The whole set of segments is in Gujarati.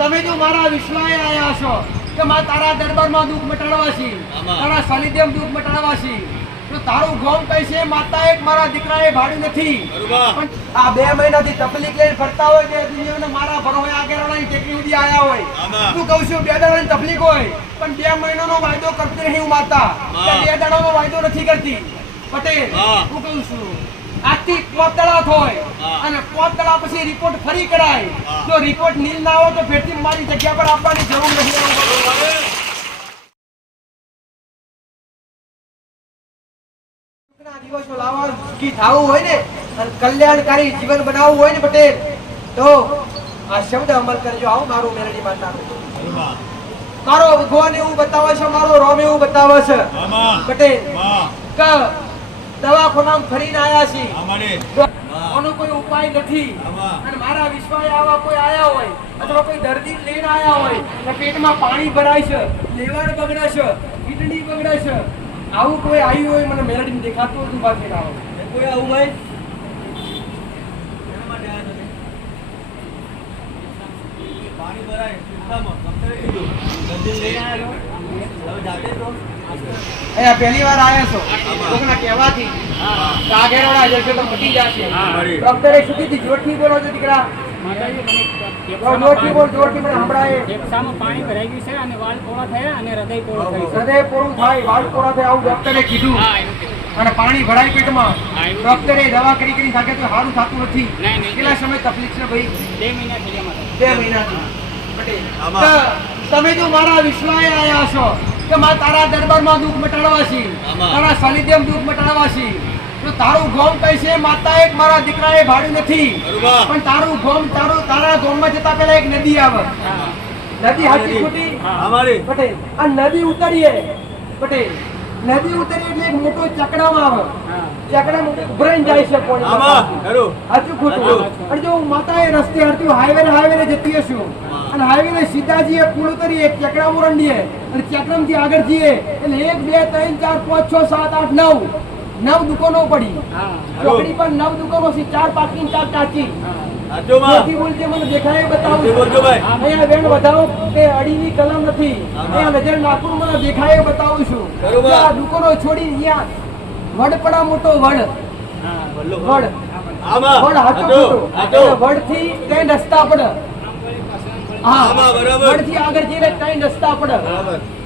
તમે જો મારા વિશ્વાએ આયા છો કે માં તારા દરબારમાં દુઃખ મટાડવા છે તારા સાનિધ્યમ દુઃખ મટાડવા છે તો તારું ગોમ કહે છે માતા એક મારા દીકરાએ ભાડ્યું નથી. પણ આ બે મહિનાથી તકલીફ લઈને ફરતા હોય તે દુનિયાને મારા ભરો હોય આગેવાળાની ટેકરી સુધી આવ્યા હોય. તું કહું છું બે દાડાની તકલીફ હોય પણ બે મહિનાનો વાયદો કરતી રહી હું માતા. બે દાડાનો વાયદો નથી કરતી. પટેલ હું કહું છું આજથી પોતળા થાય અને પોતળા પછી રિપોર્ટ ફરી કરાય. જો રિપોર્ટ નીલ ના આવે તો ફેરથી મારી જગ્યા પર આપવાની જરૂર નથી. એવું બોલું. સુખના દિવસો લાવવા સુખી થાવું હોય ને અને કલ્યાણકારી જીવન બનાવવું હોય ને પટેલ તો આ શબ્દ અમલ કરજો. આવું મારું મેરડી માતાનું. મારો ભગવાન એવું બતાવે છે મારો રોમ એવું બતાવે છે. પટેલ દવાખાનામાં ફરીને આયા છીએ. આનો કોઈ ઉપાય નથી. અને મારા વિશ્વાએ આવા કોઈ આયા હોય અથવા કોઈ દર્દી લઈને આયા હોય તો પેટમાં પાણી ભરાય છે લેવર બગડે છે કિડની બગડે છે. આવું કોઈ આવ્યું હોય મને મેલડીને દેખાતું હતું બાકી ના હોય કોઈ આવું હોય? પાણી ભરાય. દર્દી લઈને આવ્યો. હવે જાતે તો. અહીંયા પહેલી વાર આવ્યા છો. કોકના કહેવાથી કાગેરોડા આ જશે તો મટી જશે. ડોક્ટરે શું કીધું જોરથી બોલો છો દીકરા. જોરથી બોલ જોરથી મને સંભળાય. ફેફસામાં પાણી ભરાઈ ગયું છે અને વાળ પોળા થયા અને હૃદય પોળો થયું હૃદય પૂરું થાય વાળ પૂરા થાય આવું ડોક્ટરે કીધું. હા એવું કીધું. અને પાણી ભરાય પેટમાં. ડોક્ટરે દવા કરી કરી થાકે તો સારું થતું નથી. કેટલા સમય તકલીફ છે ભાઈ? બે મહિના થઈ ગયા બે મહિના તમે જો મારા વિશ્વાએ આયા છો. કે માં તારા દરબારમાં દુઃખ મટાડવા છે. તારા સાનિધ્યમ દુઃખ મટાડવા છે. તો તારું ગોમ કહેશે માતા એક મારા દીકરાએ ભાડ્યું નથી. પણ તારું ગોમ તારું તારા ગોમમાં જતા પહેલા એક નદી આવે. નદી હાથી ખોટી? અમારી પટેલ આ નદી ઉતરીએ. પટેલ નદી ઉતરીએ એટલે એક મોટો ચકડામાં આવે. ચકડા ઉભરાઈને જાય છે પાણી. સાચું ખોટું. અને જો એ રસ્તે હરતી હાઈવે હાઈવે જતી હશું અને આવીને સીધા જઈએ પુલ ઉતરીએ ચકડા મોરન અને ચકડમથી આગળ જઈએ એટલે એક બે ત્રણ ચાર પાંચ છ સાત આઠ નવ. નવ દુકાનો પડી. ચોકડી પર નવ દુકાનો છે ચાર પાર્કિંગ ચાર કાચી. મને દેખાય બતાવું. અહીંયા બેન વધારો તે અડીની કલમ નથી. અહીંયા નજર નાખું મને દેખાય બતાવું છું. આ દુકાનો છોડી અહીંયા વડપડા મોટો વડ. વડ. વડ હાચો. વડથી તે રસ્તા પડે હા. બરાબર. થી આગળ જઈને ત્રણ રસ્તા પડે.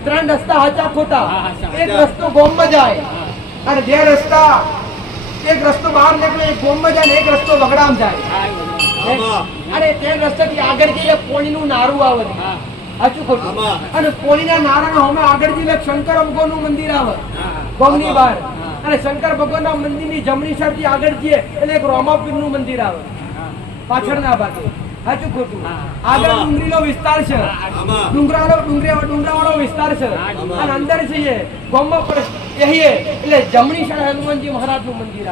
ત્રણ રસ્તા હાચા ખોટા. એક રસ્તો ગોમમાં જાય અને બે રસ્તા એક રસ્તો બહાર નીકળે એક ગોમમાં જાય ને એક રસ્તો વગડામ જાય. હા એવું. આમાં. અને તે રસ્તેથી આગળ જઈને પોણીનું નારું આવે. સાચું ખોટું. અને પોણીના નારાના હોમે આગળ જઈને શંકર ભગવાનનું મંદિર આવે. ગોમની બહાર. અને શંકર ભગવાનના મંદિરની જમણી સાઈડથી આગળ જઈએ એટલે એક રોમાપીરનું મંદિર આવે. પાછળના ભાગે. સાચું ખોટું આગળ. ડુંગરીનો વિસ્તાર છે. આમાં. ડુંગરાળો ડુંગરી ડુંગરાવાળો વિસ્તાર છે. અને અંદર જઈએ ગોમમાં પર કહીએ એટલે જમણી સાઈડ હનુમાનજી મહારાજનું મંદિર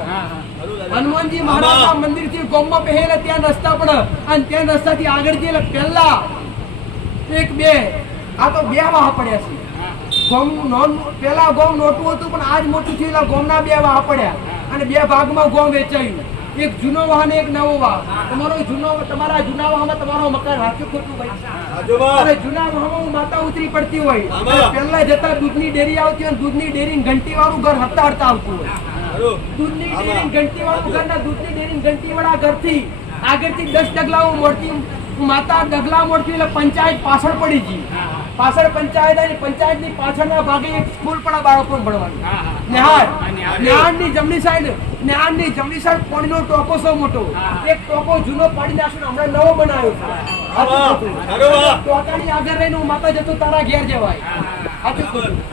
હનુમાનજી મહારાજના મંદિરથી ગોમમાં પહેલે ત્યાં રસ્તા પણ અને ત્યાં રસ્તાથી આગળ જઈએ પહેલા એક બે આ તો બે વાહ પડ્યા છે. ગોમ નોન પેલા ગોમ નોટું હતું પણ આજ મોટું થયું ગોમ ગોમના બે વાહ પડ્યા. અને બે ભાગમાં ગોમ વેચાયું. એક જૂનો વાહન એક નવો વાહન. તમારો જૂનો તમારા જૂના વાહમાં તમારો મકાન હાચું ખોટું ભાઈ અને જૂના વાહમાં માતા ઉતરી પડતી હોય. પહેલા જતા દૂધની ડેરી આવતી હોય દૂધની ડેરી ઘંટી વાળું ઘર હરતા હરતા આવતું હોય. દૂધની ડેરી ઘંટી વાળું ઘર ના દૂધની ડેરી ઘંટી વાળા ઘરથી આગળથી દસ ડગલાઓ મોડતી. માતા ડગલા મોડતી એટલે પંચાયત પાછળ પડી ગઈ. પાછળ પંચાયત આવી પંચાયતની પાછળના ભાગે એક સ્કૂલ પણ બાળકો ભણવાનું. હા હા. નેહાળ હા, જમણી સાઈડ નેહાળની જમણી સાઈડ પાણીનો ટોકો સૌ મોટો. એક ટોકો જૂનો પાડી નાખ્યો હમણાં નવો બનાવ્યો. ટોકાની આગળ રહીને હું માતા જતો તારા ઘેર જવાય.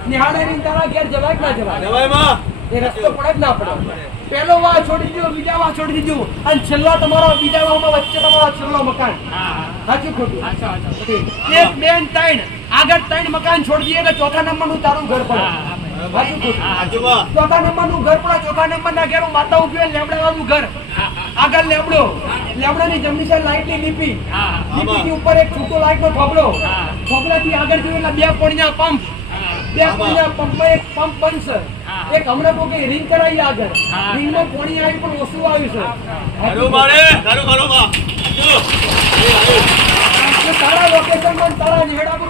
નિહાળે રહીને તારા ઘેર જવાય કે ના જવાય? એ રસ્તો પડે જ ના પડે? પેલો વાહ છોડી દીધો બીજા વાહ છોડી દીધો. અને છેલ્લો તમારો બીજા વાહમાં વચ્ચે તમારો છેલ્લો મકાન. સાચું ખોટું. એક બેન ત્રણ. આગળ ત્રણ મકાન છોડી દઈએ એટલે ચોથા નંબરનું તારું ઘર પડે. ચોથા નંબર નંબરનું ઘર પડે ચોથા નંબરના ઘેર હું માતા ઊભી હોય લેબડા વાળું ઘર આગળ લેમડો લેમડા ની જમણી સાઈડ લાઈટની લીપી લીપી ની ઉપર એક છૂટો લાઈટનો થોબલો હા. થોબલાથી આગળ જોઈએ એટલે બે પોણિયા પંપ. બે પોણીના પંપમાં એક પંપ બનશે એક હમણાં કોઈ રિંગ કરાવી આગળ. રિંગમાં પોણી આવી પણ ઓછું આવ્યું છે.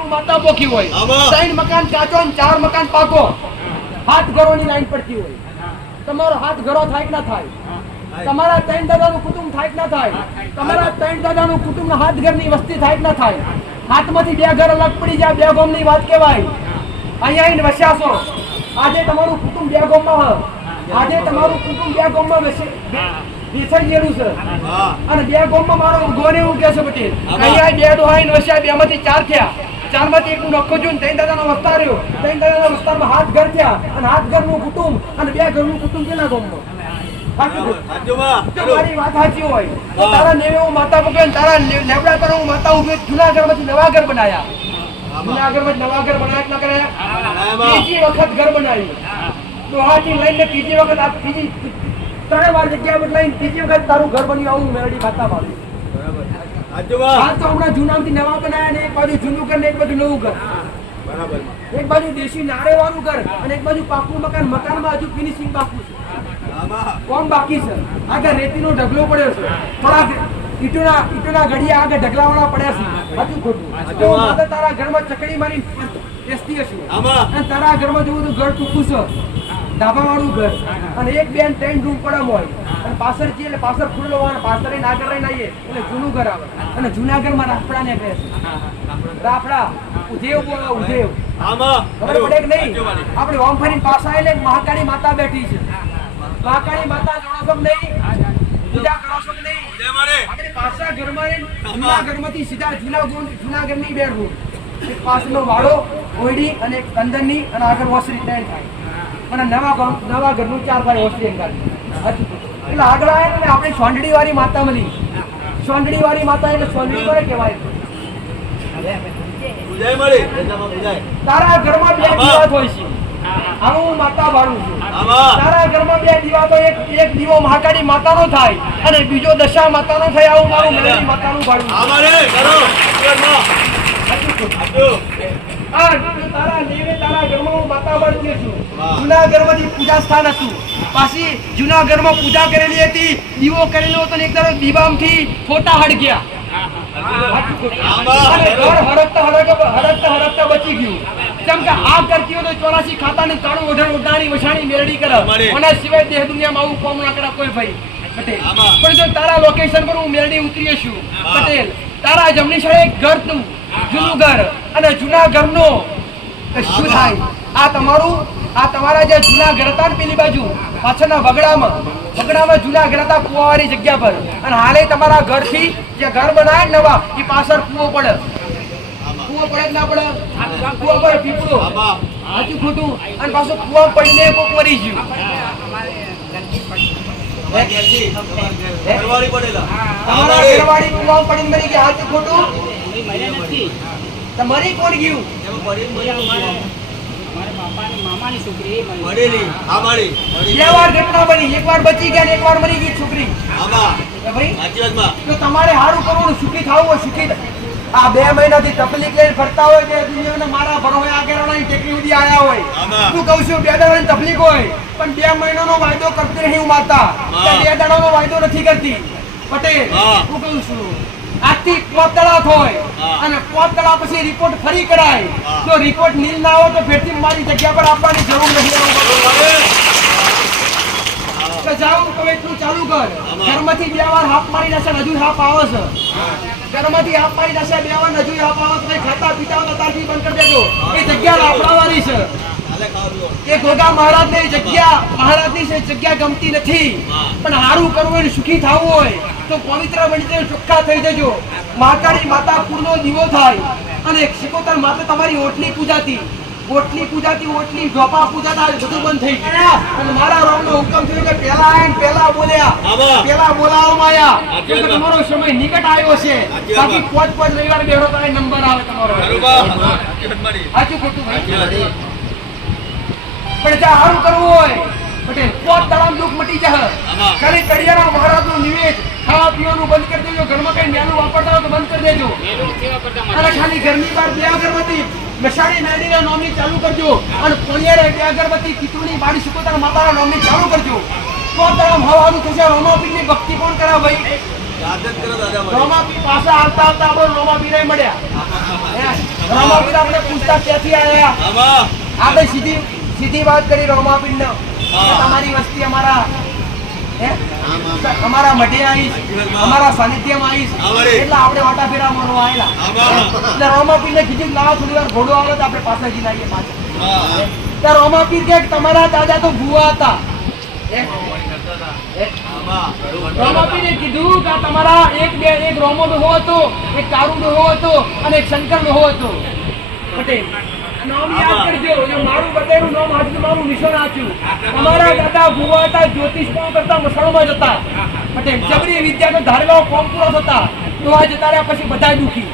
માં. હોય. ત્રણ મકાન કાચો ને ચાર મકાન પાકો. હાથ ઘરોની લાઈન પડતી હોય. તમારો હાથ ઘરો થાય કે ના થાય? તમારા ત્રણ દાદાનું કુટુંબ થાય કે ના થાય? તમારા ત્રણ દાદાનું કુટુંબ હાથ ઘરની વસ્તી થાય કે ના થાય? હાથમાંથી બે ઘર અલગ પડી જાય બે ગામની વાત કહેવાય. અહીંયા આવીને વસ્યા આજે તમારું કુટુંબ બે ગોમમાં આજે તમારું કુટુંબ બે ગામમાં વસે- વેચાઈ ગયેલું છે. અને બે ગામમાં મારો ઊભો ને એવું કે છે પટેલ અહીંયા બે ડોહાઈને વસ્યા બે માંથી ચાર થયા. ચારમાંથી એક નોખો જોઈને ત્રણ દાદાનો વિસ્તાર રહ્યો. ત્રણ દાદાના વિસ્તારમાં હાથ ઘર થયા અને હાથ ઘરનું કુટુંબ અને બે ઘરનું કુટુંબ પેલા ગામમાં. સાચું બરાબર. કહું? સાચુંમાં. જો મારી વાત સાચી હોય તો તારા નેવે હું માતા પકડે તારા લે- લેબડા પર હું માતા ઊભી જૂના ઘરમાંથી નવા ઘર બનાયા. જૂના ઘરમાંથી નવા ઘર બનાવ્યા ના કર્યા. ત્રીજી વખત ઘર બનાવ્યું. તો ડોહાથી લઈને ત્રીજી વખત આ ત્રીજી ત્રણ વાર જગ્યા બદલાઈ ત્રીજી વખત તારું ઘર બન્યું આવું મેરડી ખાતા મારું સાચુંમાં. તો હમણાં જૂનામાંથી નવા બનાયા ને એક બાજુ જૂનું ઘર ને એક બાજુ નવું ઘર એક બાજુ દેશી નારે વાળું ઘર અને એક બાજુ પાકું મકાન. મકાનમાં હજુ ફિનિશિંગ બાકી છે. કોમ બાકી છે. આગળ રેતીનો ઢગલો પડ્યો છે. થોડાક ઈટોના ઈટોના ઘડિયા આગળ ઢગલાવાળા પડ્યા છે. ખોટું. તારા ઘરમાં ચકડી મારી હશે. તારા ઘરમાં જોવું તો ઘર ટૂંકું છે. ધાબાવાળું ઘર. અને એક બેન ત્રણ રૂમ પડમ હોય. અને પાછળ જઈએ એટલે પાછળ ખુલ્લો હોય અને પાછળ રહીને આગળ રહીને આવીએ. એટલે જૂનું ઘર આવે. અને જૂના ઘરમાં રાફડા ને કહે રાફડા ઉધેવ બોલો ઉધેવ. ખબર પડે કે નહીં? આપણે ઓમ ફરીને પાછા આવીને મહાકાળી માતા બેઠી છે. મહાકાળી માતા જોડો છો નહીં? પૂજા કરો છો કે નહીં? આપણે પાછા ઘરમાં જૂના ઘરમાંથી સીધા જૂના જૂના ઘરની બેડરૂમ એક પાછળનો વાળો ઓયડી અને એક અંદરની અને આગળ વોશરી ત્રણ થાય. અને નવા ગામ નવા ઘરનું ચાર ભાઈ ઓસરી અંગાર એટલે આગળ આવે ને આપણે સોંડડી વાળી માતા મળી. સોંડડી વાળી માતા એટલે સોંડડી કોને કહેવાય. તારા ઘરમાં બે. દીવાત હોય છે. હું માતા બાળું છું. તારા ઘરમાં બે દીવાતો એક એક દીવો મહાકાળી માતાનો થાય અને બીજો દશા માતાનો થાય આવું મારું માતાનું ભાડું આમાં રે. કરો. પૂજામાં. સાચું. આ જો તારા નેવે તારા ઘરમાં હું છું વાહ. જૂના પૂજા સ્થાન હતું પાછી જૂના પૂજા કરેલી હતી દીવો કરેલો હતો ને એક તરફ દીવામથી ફોટા હડગ્યા આમાં. અને ઘર હરકતા હરકતા હરકતા હરકતા બચી ગયું કેમ કે આ કરતી હોય તો ચોરાસી ખાતાની તાણું ઓઢણ ઓઢાણી વછાણી મેરડી કરે. અને સિવાય દેહ દુનિયામાં આવું કોમ ના કરે કોઈ ભાઈ પટેલ પણ જો તારા લોકેશન પર હું મેરડી ઉતરીએ છું પટેલ તારા જમણી સાઈડે એક ઘર તું જૂનું ઘર અને જૂના ઘરનો શું થાય? આ તમારું આ તમારા જે જૂના ઘર હતા ને પેલી બાજુ પાછળના વગડામાં વગડામાં જૂના ઘર હતા કુવાવાળી જગ્યા પર. અને હાલે તમારા ઘરથી જે ઘર બનાવે નવા એ પાછળ કૂવો પડે. કૂવો પડે ના પડે? કૂવો પર પીપળો. સાચું ખોટું. અને પાછું કૂવા પડીને કોક મરી ગયું. તમારા. ઘરવાળી કૂવા પડીને મરી ગયા. સાચું ખોટું. એ મળ્યા મરી કોણ ગયું. આ મારી. બે તમારે સારું સુખી થવું હોય સુખી આ મહિનાથી તકલીફ લઈને ફરતા હોય તે દુનિયાને મારા ભરો હોય આગેવાળાની ટેકરી સુધી આયા હોય. હું કહું છું બે દાડાની તકલીફ હોય પણ બે મહિનાનો વાયદો કરતી રહી હું માતા. બે. દાડાનો વાયદો નથી કરતી. પટેલ હા. હું કહું છું આજથી પોત થાય અને પોત પછી રિપોર્ટ ફરી કરાય. જો રિપોર્ટ નીલ ના હોય તો ફેરથી મારી જગ્યા પર આપવાની જરૂર નથી. તો જાઓ તમે એટલું ચાલુ કર. ઘરમાંથી બે વાર હાફ મારી નાખે હજુ હાફ આવે છે. ઘરમાંથી હાફ મારી નાખે બે વાર હજુ હાફ આવે છે. ખાતા પીતા હોય તો બંધ કરી દેજો. એ જગ્યા લાફડાવાળી છે. એ ગોગા મહારાજની જગ્યા મહારાજની જગ્યા ગમતી નથી. પણ હારું કરવું હોય સુખી થવું હોય તો પવિત્ર બની ચોખ્ખા થઈ જજો. માતાની માતા કુળનો દીવો થાય. અને શિકોતર માતા તમારી ઓટલી પૂજાતી. ઓટલી પૂજાતી ઓટલી ઢોપા પૂજાતા બધું બંધ થઈ ગયું. અને મારા રામનો હુકમ થયો કે પેલા આયા પેલા બોલ્યા. પેલા બોલાવવામાં કે વાત. તમારો સમય નિકટ આવ્યો છે. બાકી પોચ પોચ રવિવાર બેઠો તો નંબર આવે તમારો. સાચી ખોટું ભાઈ. પણ જ્યાં હારું કરવું હોય પટેલ કોટ તળામ દુઃખ મટી જાય ખાલી કડિયાના મહારાજનું નિવેદ ખાવા પીવાનું બંધ કરી દેજો ઘરમાં કઈ મેનું વાપરતા હોય તો બંધ કરી દેજો. અને ખાલી ઘરની બહાર બે અગરબત્તી મશાળી નાડીના નોમની ચાલુ કરજો અને પોણિયારે બે અગરબત્તી પિતૃની બાળી સુકોતર માતાના નોમની ચાલુ કરજો. કોટ તળામ હવાનું થશે રોમાપીરની ભક્તિ કોણ કરા ભાઈ. રોમાપી પાછા આવતા આવતા આપણે રોમાપીને મળ્યા. રોમાપી આપણે પૂછતા ક્યાંથી આવ્યા આપણે સીધી સીધી વાત કરી રોમાપીર તમારી વસ્તી અમારા અમારા મઢે આવીશ અમારા સાનિધ્યમાં આવીશ. એટલે આપણે વાટાફેરા મારવા આવેલા. એટલે રોમાપીરને કીધું લાવો થોડી વાર ઘોડો આવે તો આપણે પાછા જઈને આવીએ પાછા રોમાપીર કે તમારા દાદા તો ભૂવા હતા? રોમાપીરે કીધું કે તમારા એક બે એક રોમો ડોહો હતો એક કારુ ડોહો હતો અને એક શંકર ડોહો હતો પટેલ. નામ યાદ કરજો જો મારું બધાનું નામ આજનું મારું નિશાન આચ્યું અમારા દાદા ભુવા હતા જ્યોતિષમાં કરતા મસળમાં જતા. પટેલ જબરી વિદ્યાનો ધારગાઓ કોમ પૂરો થતા. તો આ જતા રહ્યા પછી બધા દુખી.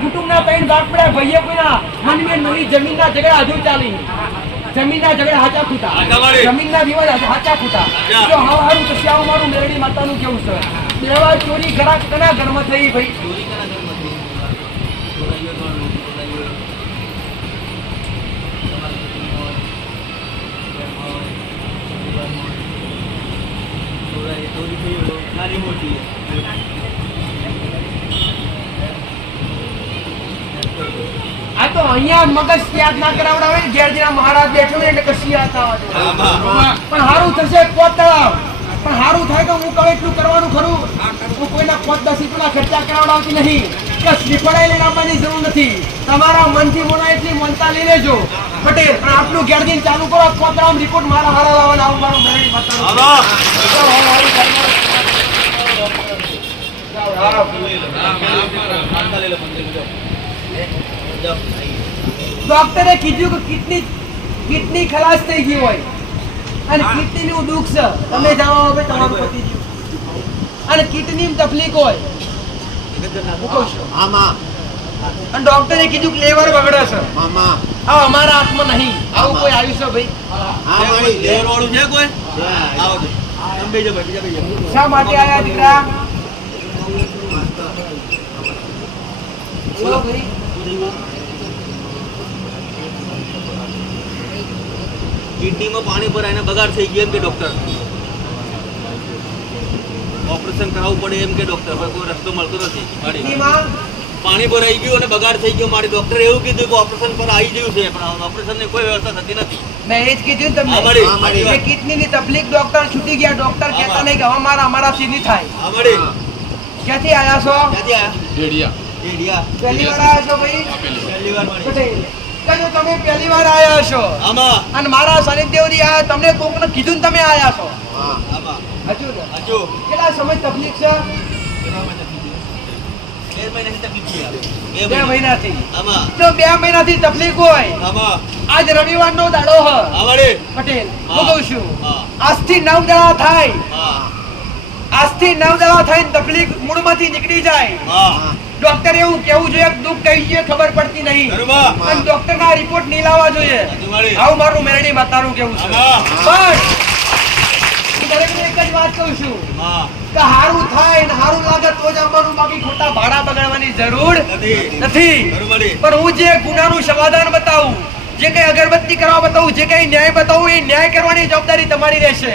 કુટુંબના ત્રણ ભાગ પડ્યા ભાઈઓ કોઈના મનમે નવી જમીનના ઝઘડા હજુ ચાલી. જમીનના ઝઘડા હાચા ખૂટા. જમીનના વિવાદ હાચા ખૂટા. જો હાવ હારું પછી આવું મારું મેરડી માતાનું કેવું છે? દેવા ચોરી ઘણા ઘણા ઘરમાં થઈ ભાઈ. નાની મોટી આ તો અહીંયા મગજ યાદ ના કરાવડાવે ને ઘેરજીના મહારાજ બેઠો ને એટલે કશી યાદ આવવા પણ હારું થશે પોત પણ હારું થાય તો હું કહું એટલું કરવાનું ખરું. હું કોઈના પોત દસ રૂપિયા ખર્ચા કરાવડાવતી નહીં. કે શ્રીફળાઈ લઈને આવવાની જરૂર નથી. તમારા મનથી મોના એટલી મનતા લઈ લેજો. પટેલ પણ આપનું ઘેરજીને ચાલુ કરો પોત રિપોર્ટ મારા હારા લાવવાના આવું મારું માતાનું. આમાં. જાઓ, હારું, હારું, જાઓ, જાઓ. માતા લઈ લો, પંદર કિલો. જાઓ, આઈ. ડોક્ટરે કીધું કે કિડની કિડની ખલાસ થઈ ગઈ હોય. અને કિડની નું દુઃખ છે. તમે જાઓ હવે તમારું પતી ગયું અને કિડની તકલીફ હોય. હું આમાં અને ડોક્ટરે કીધું કે લેવર બગડે છે. આ અમારા હાથમાં નહીં. આવું કોઈ આવ્યું છે ભાઈ. આ મારી લેવર વાળું છે કોઈ? આવો છે. તમે બેજો ભાઈ, શા માટે આયા દીકરા બોલો ભાઈ કિડનીમાં પાણી ભરાય ને બગાડ થઈ ગયો એમ કે ડોક્ટર ઓપરેશન કરાવવું પડે એમ કે ડોક્ટર કોઈ રસ્તો મળતો નથી. પાણી ભરાઈ ગયું અને બગાડ થઈ ગયો મારી ડોક્ટર એવું કીધું કે ઓપરેશન પર આવી ગયું છે પણ ઓપરેશનની કોઈ વ્યવસ્થા થતી નથી. મેં એ જ કીધું તમને. આ કિડની ની તકલીફ ડોક્ટર છૂટી ગયા ડોક્ટર કહેતા નહીં કે અમારા અમારા સીધી થાય. ક્યાંથી આવ્યા છો? ક્યાંથી આવ્યા પહેલી વાર. આવ્યા છો ભાઈ? પહેલી વાર. પટેલ તમે પહેલી વાર આવ્યા છો. આમાં. અને મારા સાનિધ્યથી આ તમને કોકને કીધું ને તમે આવ્યા છો. હજુ હજુ. કેટલા સમય તકલીફ છે? બે મહિનાથી આમાં. બે મહિનાથી તકલીફ હોય આમાં. આજ રવિવારનો દાડો હ પટેલ હું છું આજથી નવ દાડા થાય. હા. આજથી નવ દવા થઈને તકલીફ મૂળમાંથી નીકળી જાય. ડોક્ટર એવું કેવું જોઈએ દુઃખ કઈ છે ખબર પડતી નહીં. બરોબર. ડોક્ટર ના રિપોર્ટ નહીં લાવવા જોઈએ. આવું મારું મેરડી માતાનું કેવું છે. પણ એક જ વાત કહું છું. કે હારું થાય ને હારું લાગે તો જ આવવાનું બાકી ખોટા ભાડા બગાડવાની જરૂર નથી. પણ હું જે ગુનાનું સમાધાન બતાવું જે કઈ અગરબત્તી કરવા બતાવું જે કઈ ન્યાય બતાવું એ ન્યાય કરવાની જવાબદારી તમારી રહેશે.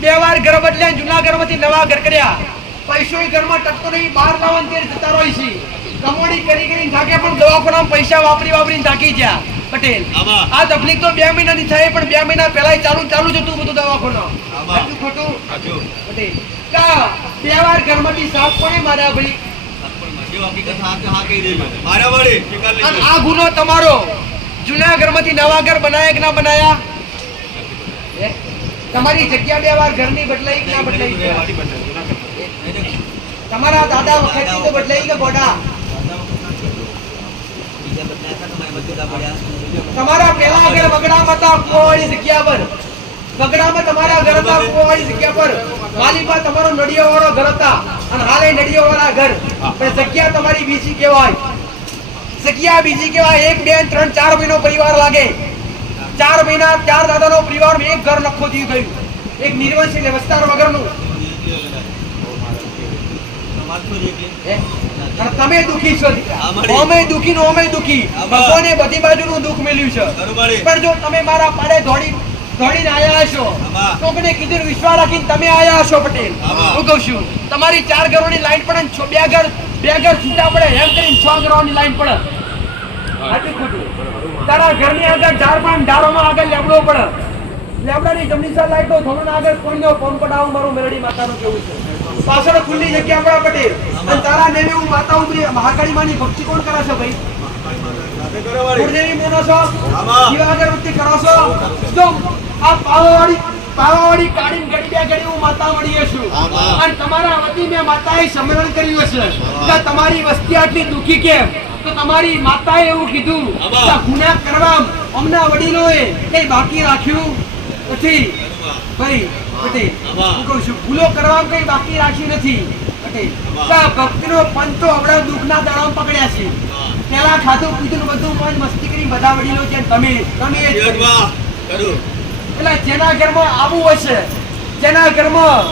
બે વાર ઘર બદલ્યા જૂના ઘરમાંથી નવા ઘર કર્યા. પૈસો ઘરમાં ટકતો નહીં બહાર લાવવાનું ત્યારે જતા રહી છે. કમોડી કરી કરી થાકે પણ દવાખાનામાં પૈસા વાપરી વાપરીને થાકી ગયા. પટેલ આ તકલીફ તો બે મહિનાની થાય પણ બે મહિના પહેલા ચાલુ ચાલુ જ હતું બધું દવાખાનું ખોટું? પટેલ કા બે વાર ઘરમાંથી સાફ કોને માર્યા ભાઈ આ ગુનો તમારો. જૂના ઘરમાંથી નવા ઘર બનાયા કે ના બનાયા? તમારી જગ્યા બે વાર ઘરની બદલાઈ કે ના બદલાઈ. તમારા દાદા વખતની તો બદલાઈ કે ગોડા? તમારે પેલા આગળ વગડામાં હતા કુવાવાળી જગ્યા પર? વગડામાં તમારા ઘર હતા કુવાવાળી જગ્યા પર? વાલીમાં તમારો નડિયો વાળો ઘર હતા અને હાલે નડિયો વાળા ઘર. પણ જગ્યા તમારી બીજી કહેવાય. જગ્યા બીજી કેવા એક બે ત્રણ ચાર મહિનો પરિવાર લાગે. ચાર મહિના ચાર દાદાનો પરિવાર એક ઘર નખો થઈ ગયું. એક નિર્વંશ એટલે વસ્તાર વગરનું. તમે દુખી છો. ઓમે દુખી નો અમે દુખી. ભગવાને બધી બાજુનું દુઃખ મેલ્યું છે. છે. પણ જો તમે મારા પાડે દોડી દોડીને આયા છો આમાં. કીધું વિશ્વાસ રાખીને તમે આયા છો પટેલ. હું કહું છું તમારી ચાર ઘરોની લાઈન પડે છો- બે ઘર બે ઘર છૂટા પડે એમ કરીને છ ઘરોની લાઈન પડે. સાચું ખોટું. તારા ઘરની આગળ ચાર પણ ડાળોમાં આગળ લેબડો પડે. લેબડાની જમણી સાઈડ લાઈટો થોડું આગળ કોઈનો ફોન પડાવું મારું મેરડી માતાનું કેવું છે? પાછળ ખુલ્લી જગ્યા આપણા પટેલ. અને તારા નેમે હું માતા ઉભરી મહાકાળી માની ભક્તિ કોણ કરે છે ભાઈ? કુળદેવી મોનો છો? દીવા વૃત્તિ કરો છો? આ પાવાવાળી પાવાવાળી કાળી ઘડી બે ઘડી હું માતા મળીએ છું અને તમારા વતી મેં માતાએ સંમેલન કર્યું છે કે તમારી વસ્તી આટલી દુખી કેમ? તો તમારી માતાએ એવું કીધું કે ગુના કરવા અમના વડીલોએ એ બાકી રાખ્યું નથી? ભાઈ પટેલ હું કહું છું ભૂલો કરવા કઈ બાકી રાખ્યું નથી? પટેલ ભક્તિનો પંતો હમણાં દુઃખના દાડામાં પકડ્યા છે. પેલા ખાધું પીધું બધું મોજ મસ્તી કરી બધા વડીલો છે તમે તમે. એટલે જેના ઘરમાં આવું હશે જેના ઘરમાં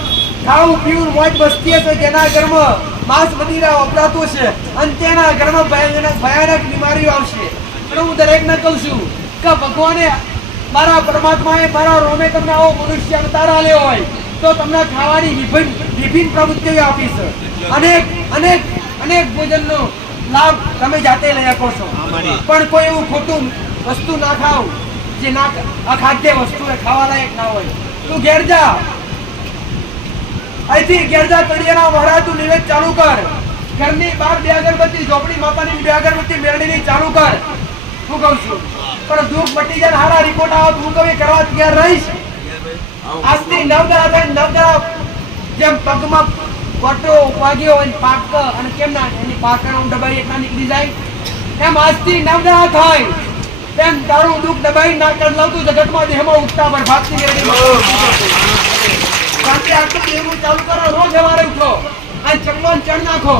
ખાવું પીવું મોજ મસ્તી હશે જેના ઘરમાં માંસ મદિરા વપરાતું છે અને તેના ઘરમાં ભયાનક ભયાનક બીમારીઓ આવશે. એટલે હું દરેકને કહું છું કે ભગવાને મારા પરમાત્માએ મારા રોમે તમને આવો મનુષ્ય અવતાર આલ્યો હોય તો તમને ખાવાની વિભિન્ન વિભિન્ન પ્રવૃત્તિઓ આપી છે. અનેક અનેક અનેક ભોજનનો લાભ તમે જાતે લઈ શકો છો. પણ કોઈ એવું ખોટું વસ્તુ ના ખાવ. જે ના અખાદ્ય વસ્તુ એ ખાવા લાયક ના હોય. તું ઘેર જા. અહીંથી ઘેર જા તળિયાના વહરા તું નિવેદ ચાલુ કર. ઘરની બહાર બે અગરબત્તી, ઝોપડી માતાની બે અગરબત્તી મેળવીની ચાલુ કર. હું કહું છું, પણ દુઃખ મટી જાય હારા રિપોર્ટ આવે હું કવિ કરવા તૈયાર રહીશ. આજથી નવ દરા થાય નવ દરા જેમ પગમાં કોટો વાગ્યો હોય પાક અને કેમ ના, એની પાકણ દબાઈ એટલા નીકળી જાય. એમ આજથી નવ દરા થાય. એમ તારું દુઃખ દબાઈ ના કર લાવતું જગતમાં દેહમાં ઉઠતા પર ભાગતી રાત્રે આટલું દેવું ચાલુ કરો, રોજ સવારે ઉઠો. અને ચમવાનું ચણ નાખો.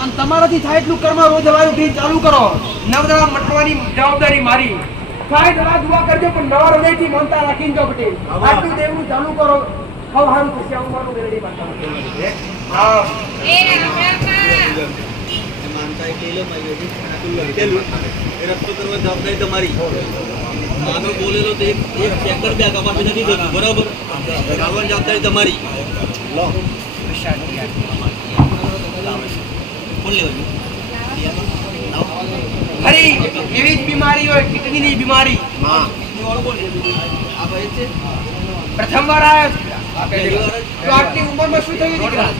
અને તમારાથી થાય એટલું કર્મ રોજ સવારે ઉઠીને ચાલુ કરો. નવ મટવાની જવાબદારી મારી. થાય દવા દુઆ કરજો, પણ નવા હૃદયથી મનતા રાખીને જો પટેલ આટલું દેવું ચાલુ કરો. હવે હારું થશે આવું મારું મેળવી માનતા હા એ આપણા માનતા એ લમાઈ ગયું છે. આ તું લખેલું. એ રસ્તો કરવા જવાબદારી તમારી આગળ બોલેલો તો એક એક સેકન્ડ બે કમાતી નથી થતું બરાબર આવવાની જવાબદારી તમારી કોણ લેવાનું ખરી એવી જ બીમારી હોય કિડનીની બીમારી કિડનીવાળો કોણ છે? આ ભાઈ છે પ્રથમ વાર આવ્યા. આટલી ઉંમરમાં શું થયું દીકરા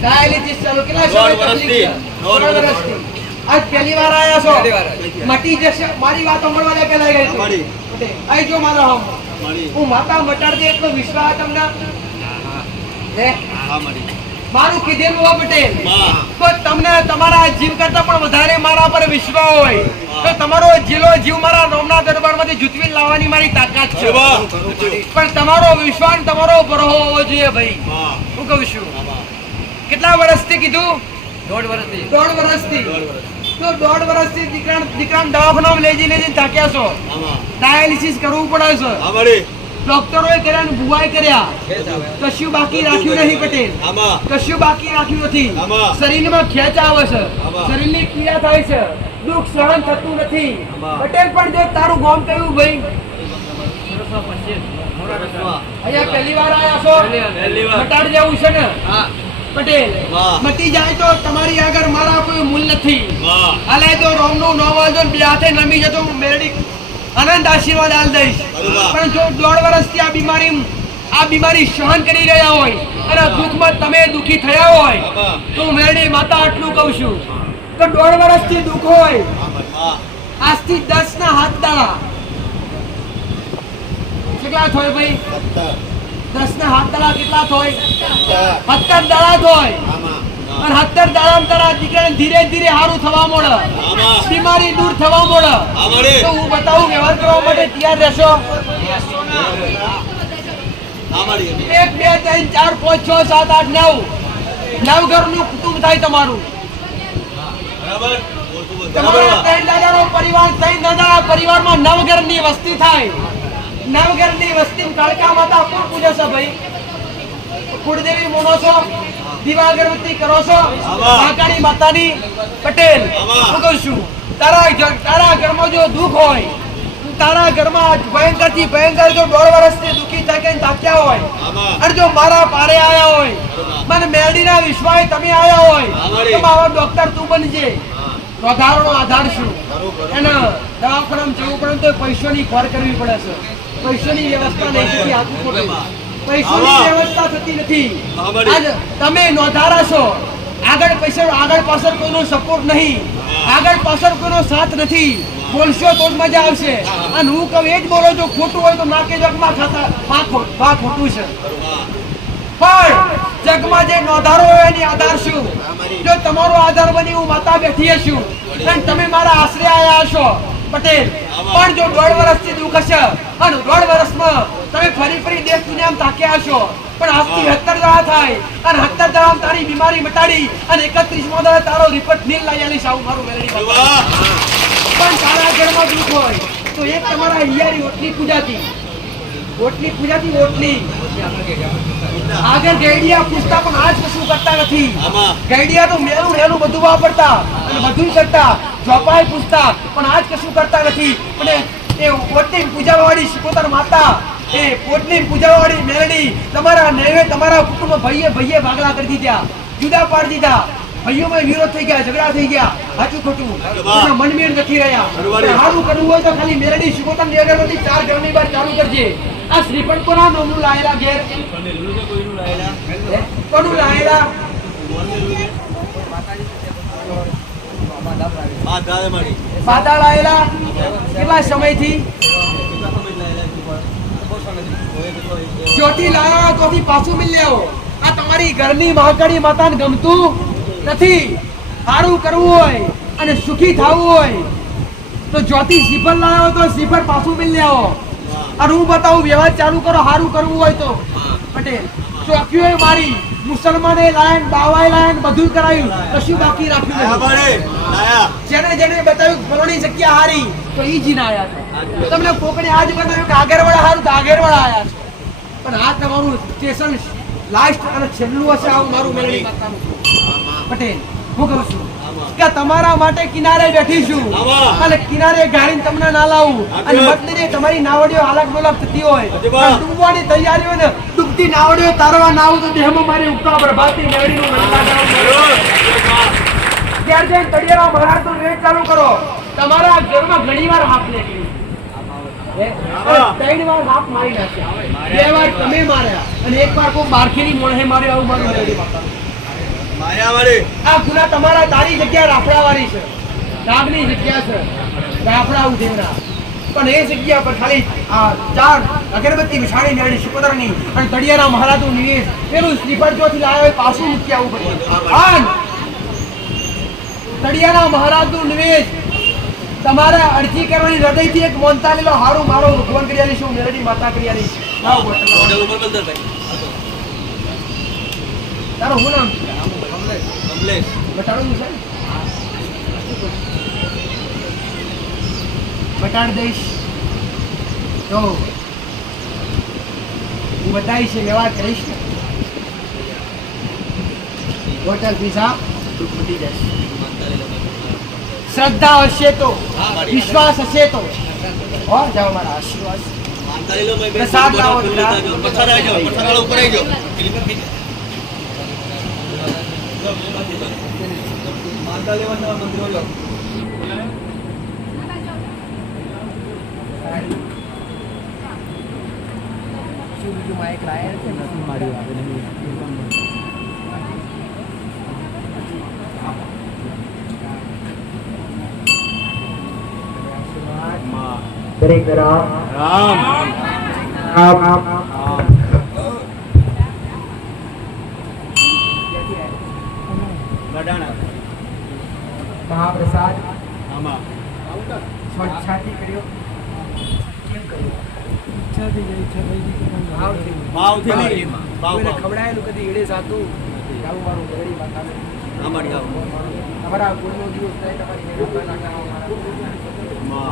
ડાયાલિસિસ ચાલુ કેટલા સમય તકલીફ દોઢ દોઢ વર્ષથી. વર્ષથી. આજ પહેલી વાર આયા છો? મટી જશે મારી વાત સાંભળવા દે પેલા ગઈ જો મારો હમ હું માતા મટાડતી એટલો વિશ્વાસ તમને? હે હા? મારી. મારું કીધેલું હો પટેલ. તો તમને તમારા જીવ કરતા પણ વધારે મારા પર વિશ્વાસ હોય. તો તમારો જીલો જીવ મારા રોમના દરબારમાંથી જુતવી લાવવાની મારી તાકાત છે. પણ તમારો વિશ્વાસ તમારો ભરો હોવો જોઈએ ભાઈ. હું કહું છું. કેટલા વર્ષથી કીધું? દોઢ વર્ષથી. દોઢ વર્ષથી. તો દોઢ વર્ષથી દીકરા દીકરાને દવાખાનામાં લઈ જઈ લઈ જઈને થાક્યા છો ડાયાલિસિસ કરવું પડે છે. ડોક્ટરોએ કર્યા ને ભુવાએ કર્યા. કશું બાકી રાખ્યું નહીં પટેલ. કશું બાકી રાખ્યું નથી. શરીરમાં ખેંચ આવે છે. શરીરની પીડા થાય છે. દુઃખ સહન થતું નથી. પટેલ પણ જો તારું ગોમ કયું ભાઈ. અહીંયા પહેલી વાર આયા છો. પહેલી વાર. જેવું છે ને. પટેલ. મટી જાય તો તમારી આગળ મારા કોઈ મૂલ નથી. હાલે તો રોમનું નો વાંધો ને બે હાથે નમી જતો મેરડી આનંદ આશીર્વાદ આલ દઈશ. પણ જો દોઢ વર્ષથી આ બીમારી આ બીમારી સહન કરી રહ્યા હોય અને દુઃખમાં તમે દુઃખી થયા હોય. તો મેરડી માતા આટલું કહું છું. તો દોઢ વર્ષથી દુઃખ હોય. આજથી દસ ના હાથ દાણા. કેટલા થયો ભાઈ? દસ ના હાથ દાડા કેટલા થોય સત્તર દાડા થોય અને સત્તર દાડા તારા દીકરાને ધીરે ધીરે સારું થવા મળે. બીમારી દૂર થવા મળે. તો હું બતાવું વ્યવહાર કરવા માટે તૈયાર રહેશો? એક બે ત્રણ ચાર પાંચ છ સાત આઠ નવ. નવ ઘરનું કુટુંબ થાય તમારું. બરાબર? તમારા ત્રણ દાદાનો પરિવાર ત્રણ દાદાના પરિવારમાં નવ ઘરની વસ્તી થાય. નવ ઘરની વસ્તી કાળકા માતા કોણ પૂજે છે ભાઈ? કુળદેવી મોનો છો? દીવા અગરબત્તી કરો છો? આમાં. માતાની પટેલ. હું કહું છું તારા તારા ઘરમાં જો દુઃખ હોય તારા ઘરમાં ભયંકરથી ભયંકર જો દોઢ વર્ષથી દુઃખી થઈને થાક્યા હોય. અને જો મારા પારે આવ્યા હોય મને મેરડીના વિશ્વાસ તમે આવ્યા હોય. તો મારો ડોક્ટર તું બનજે વધારાનો આધાર શું એને દવાખાનામાં જવું પડે તો પૈસાની ખોર કરવી પડે છે. પૈસાની વ્યવસ્થા નહીં થતી આખું ખોટું પૈસાની વ્યવસ્થા થતી નથી. તમે નોંધારા છો. આગળ પૈસા આગળ પાછળ કોઈનો સપોર્ટ નહીં. આગળ પાછળ કોઈનો સાથ નથી. બોલશો તો જ મજા આવશે. અને હું કહું એ જ બોલો છો ખોટું હોય તો નાકે જગમાં ખાતા માં ખોટું છે. પણ જગમાં જે નોંધારો હોય એની આધાર શું? જો તમારો આધાર બની હું માતા બેઠી છું. અને તમે મારા આશરે આવ્યા છો પટેલ. પણ જો દોઢ વર્ષથી દુઃખ હશે અને દોઢ વર્ષમાં તમે ફરી ફરી દેશ દુનિયામાં તાક્યા છો પણ આજથી હત્તર દવા થાય. અને હત્તર જણા તારી બીમારી મટાડી અને એકત્રીસમાં તારો રિપોર્ટ નીલ લઈ આલીશ આવું મારું. વાહ. પણ તારા ઘરમાં દુઃખ હોય તો એક તમારા હિયારી ઓટલી પૂજાતી. ઓટલી પૂજાતી ઓટલી. આગળ ગેડિયા પૂછતા પણ આજ કશું કરતા નથી. ગેડિયા તો મેલું રેલું બધું વાપરતા અને બધું કરતા. ચોપાઈ પૂછતા પણ આજ કશું કરતા નથી. અને એ- પૂજા પૂજાવાળી શિકોતર માતા એ ઓટલી પૂજાવાળી મેલડી તમારા નૈવે તમારા કુટુંબ ભાઈએ ભાઈએ ભાગલા કરી દીધા જુદા પાડી દીધા. ભાઈઓમાં વિરોધ થઈ ગયા ઝઘડા થઈ ગયા સાચું ખોટું. મનમેળ નથી રહ્યા. સારું કરવું હોય તો ખાલી મેલડી શિકોતરની અગરબત્તી ચાર ઘરની બહાર ચાલુ કરજે. આ શ્રીપણ કોના નોમનું લાયેલા ઘેર? કોનું લાયેલા? આ બાદા લાયેલા. કેટલા સમયથી? ચોથી લાયા ચોથી પાછું મિલ આવો આ તમારી ઘરની મહાકાળી માતાને ગમતું નથી. સારું કરવું હોય અને સુખી થવું હોય, તો જ્યોતિ સિફર લાવ્યો તો સિફર પાછું મિલ લેવો. અને હું બતાવું, વ્યવહાર ચાલુ કરો, સારું કરવું હોય તો. પટેલ, ચોકીઓ મારી. મુસલમાને લાયન બાવાએ લાયન બધું કરાયું. કશું બાકી રાખ્યું આયા જેને જેને બતાવ્યું ફલાણી જગ્યા હારી. તો ઈ જીને આયા છે. તમને કોકણે આજ બતાવ્યું કે આગરવાળા હારું તો આગરવાળા આયા છે. પણ આ તમારું સ્ટેશન લાસ્ટ અને છેલ્લું હશે આવું મારું મેળવી પટેલ હું કહું છું કે તમારા માટે કિનારે બેઠી છું. અને કિનારે ગાડીને તમને ના લાવું. અને. મતલબ તમારી નાવડીઓ હાલક બોલક થતી હોય. ડૂબવાની તૈયારી હોય ને ડૂબતી નાવડીઓ તારવા ના આવું તો દેહમાં મારી ઉગતા પ્રભાતી ત્યાર જઈને ચાલુ કરો. તમારા ઘરમાં ઘણી વાર હાફ ત્રણ વાર મારી નાખ્યા. બે વાર તમે માર્યા અને એક વાર કોઈ બારખીની મોણહે મારે આવું મારું માતા માયા આ ગુના તમારા તારી જગ્યા રાફડા વાળી છે. રાગની જગ્યા છે. રાફડા ઉધેવરા પણ એ જગ્યા પર ખાલી આ ચાર અગરબત્તી વિછાડી મેળવી સુપદરની અને તળિયાના મહારાજનું નિવેશ. પેલું શ્રીફળ જોથી લાવ્યો હોય પાછું મૂકી આવવું પડે અને તળિયાના મહારાજનું નિવેશ. તમારે અરજી કરવાની હૃદયથી એક મોનતા લેલો હારું મારો ભગવાન કર્યાની શું મેરડી માતા લાવો લાવો. બંદર ભાઈ તારું શું નામ? કમલેશ કમલેશ. બટાડું છે? ને? બટાડ દઈશ. તો હું બતાવીશ એ વ્યવહાર કરીશ ને. હોટલ પીઝા મટી જશે શ્રદ્ધા હશે તો, વિશ્વાસ હશે તો. હો, જાઓ મારા આશીર્વાદ. માનતા લઈ લો ભાઈ પ્રસાદ લાવો પથ્થર લેતા જાઓ. પથ્થર આવી જાઓ પથ્થર વાળા ઉપર આવી જાઓ. માનતા લેવાના મંદિરો જાઓ શું બીજું માઇક લાયા છે નથી મારી વાત દરેક રામ રામ રામ ગડાણા મહાપ્રસાદ આમાં થઈ જાય કેમ કર્યો ભાવથી. ભાવથી નહીં. ભાવ ખવડાયેલું કદી એડે જાતું આવું મારું ગરડી માતાને આમાં આવું તમારા ગુણનો દિવસ થાય તમારી મેળા ના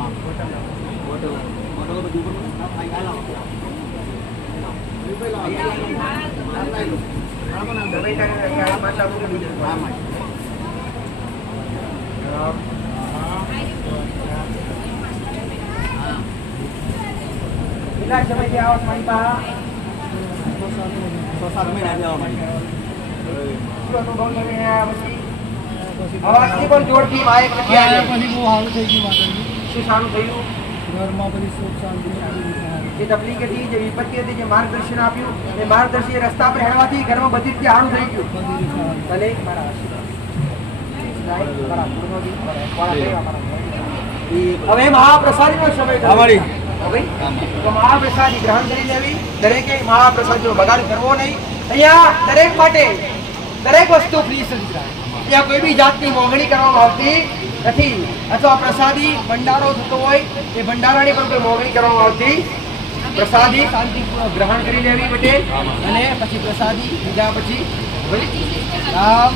હતી જે વિપત્તિ હતી જે માર્ગદર્શન આપ્યું એ માર્ગદર્શી રસ્તા પર હેડવાથી ઘરમાં બધી રીતે સારું થઈ ગયું. ભલે હવે મારા મારા મારા. હવે મહાપ્રસાદીનો સમય અમારી. તો મહાપ્રસાદી ગ્રહણ કરી લેવી. દરેકે મહાપ્રસાદીનો બગાડ કરવો નહીં. અહીંયા દરેક માટે દરેક વસ્તુ ફ્રી સંચાર ત્યાં કોઈ બી જાતની મોંઘણી કરવામાં આવતી નથી. અથવા પ્રસાદી ભંડારો થતો હોય એ ભંડારાની પણ કોઈ મોંઘણી કરવામાં આવતી પ્રસાદી શાંતિપૂર્વક ગ્રહણ કરી લેવી પટેલ અને પછી પ્રસાદી લીધા પછી રામ